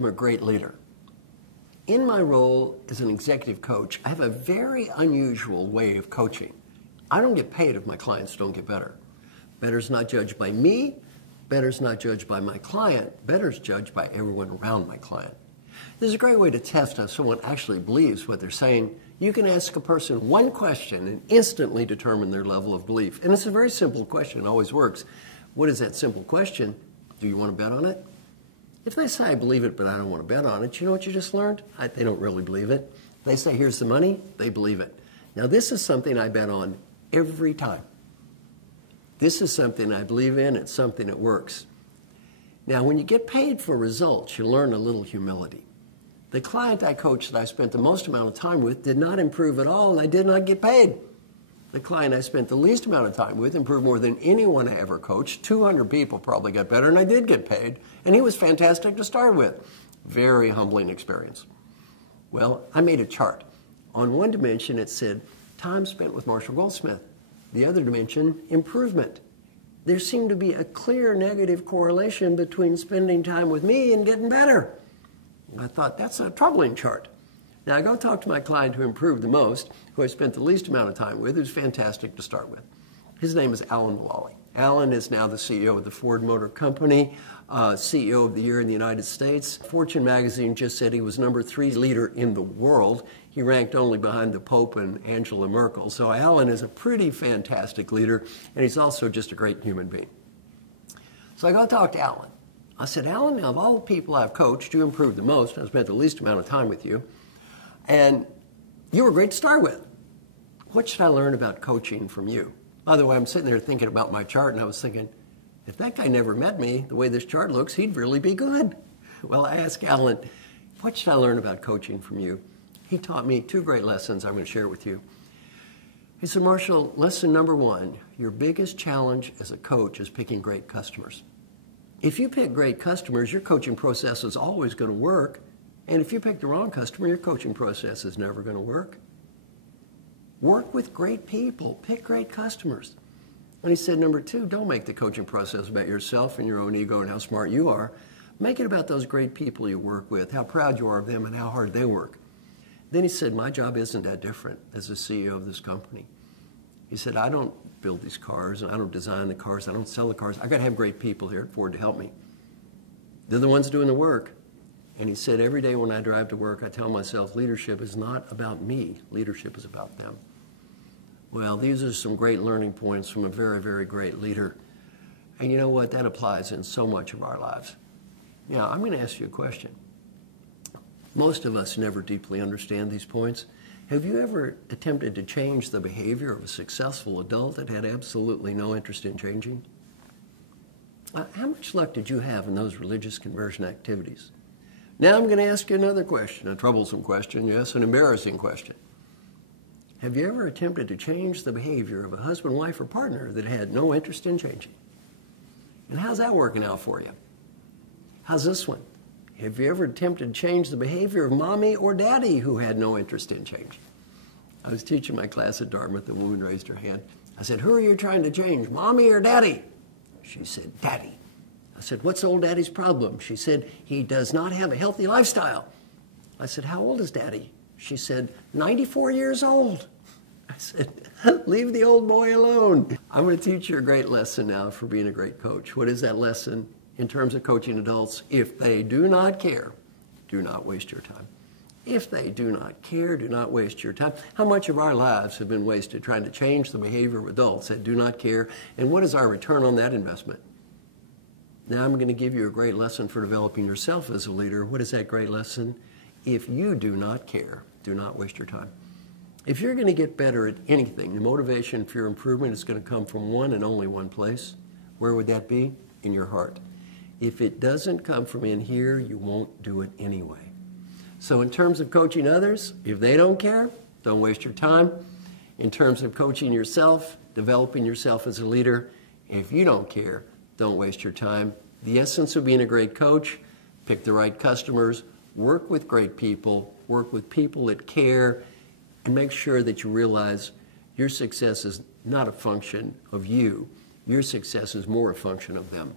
from a great leader. In my role as an executive coach, I have a very unusual way of coaching. I don't get paid if my clients don't get better. Better's not judged by me. Better's not judged by my client. Better's judged by everyone around my client. There's a great way to test if someone actually believes what they're saying. You can ask a person one question and instantly determine their level of belief. And it's a very simple question. It always works. What is that simple question? Do you want to bet on it? If they say, I believe it, but I don't want to bet on it, you know what you just learned? They don't really believe it. If they say, here's the money, they believe it. Now, this is something I bet on every time. This is something I believe in. It's something that works. Now, when you get paid for results, you learn a little humility. The client I coached that I spent the most amount of time with did not improve at all, and I did not get paid. The client I spent the least amount of time with improved more than anyone I ever coached. 200 people probably got better, and I did get paid. And he was fantastic to start with. Very humbling experience. Well, I made a chart. On one dimension, it said, time spent with Marshall Goldsmith. The other dimension, improvement. There seemed to be a clear negative correlation between spending time with me and getting better. I thought, that's a troubling chart. Now, I go talk to my client who improved the most, who I spent the least amount of time with, who's fantastic to start with. His name is Alan Mulally. Alan is now the CEO of the Ford Motor Company, CEO of the Year in the United States. Fortune magazine just said he was #3 leader in the world. He ranked only behind the Pope and Angela Merkel. So Alan is a pretty fantastic leader, and he's also just a great human being. So I go talk to Alan. I said, Alan, now of all the people I've coached, you improved the most. I spent the least amount of time with you. And you were great to start with. What should I learn about coaching from you? By the way, I'm sitting there thinking about my chart, and I was thinking, if that guy never met me, the way this chart looks, he'd really be good. Well, I asked Alan, what should I learn about coaching from you? He taught me 2 great lessons I'm going to share with you. He said, Marshall, lesson number 1, your biggest challenge as a coach is picking great customers. If you pick great customers, your coaching process is always going to work. And if you pick the wrong customer, your coaching process is never going to work. Work with great people. Pick great customers. And he said, number 2, don't make the coaching process about yourself and your own ego and how smart you are. Make it about those great people you work with, how proud you are of them and how hard they work. Then he said, my job isn't that different as the CEO of this company. He said, I don't build these cars, and I don't design the cars, I don't sell the cars. I've got to have great people here at Ford to help me. They're the ones doing the work. And he said, every day when I drive to work, I tell myself, leadership is not about me. Leadership is about them. Well, these are some great learning points from a very, very great leader. And you know what? That applies in so much of our lives. Now, I'm going to ask you a question. Most of us never deeply understand these points. Have you ever attempted to change the behavior of a successful adult that had absolutely no interest in changing? How much luck did you have in those religious conversion activities? Now I'm going to ask you another question, a troublesome question, yes, an embarrassing question. Have you ever attempted to change the behavior of a husband, wife, or partner that had no interest in changing? And how's that working out for you? How's this one? Have you ever attempted to change the behavior of mommy or daddy who had no interest in changing? I was teaching my class at Dartmouth. The woman raised her hand. I said, who are you trying to change, mommy or daddy? She said, daddy. I said, what's old daddy's problem? She said, he does not have a healthy lifestyle. I said, how old is daddy? She said, 94 years old. I said, leave the old boy alone. I'm going to teach you a great lesson now for being a great coach. What is that lesson in terms of coaching adults? If they do not care, do not waste your time. If they do not care, do not waste your time. How much of our lives have been wasted trying to change the behavior of adults that do not care? And what is our return on that investment? Now I'm going to give you a great lesson for developing yourself as a leader. What is that great lesson? If you do not care, do not waste your time. If you're going to get better at anything, the motivation for your improvement is going to come from one and only one place. Where would that be? In your heart. If it doesn't come from in here, you won't do it anyway. So in terms of coaching others, if they don't care, don't waste your time. In terms of coaching yourself, developing yourself as a leader, if you don't care, don't waste your time. The essence of being a great coach, pick the right customers, work with great people, work with people that care, and make sure that you realize your success is not a function of you. Your success is more a function of them.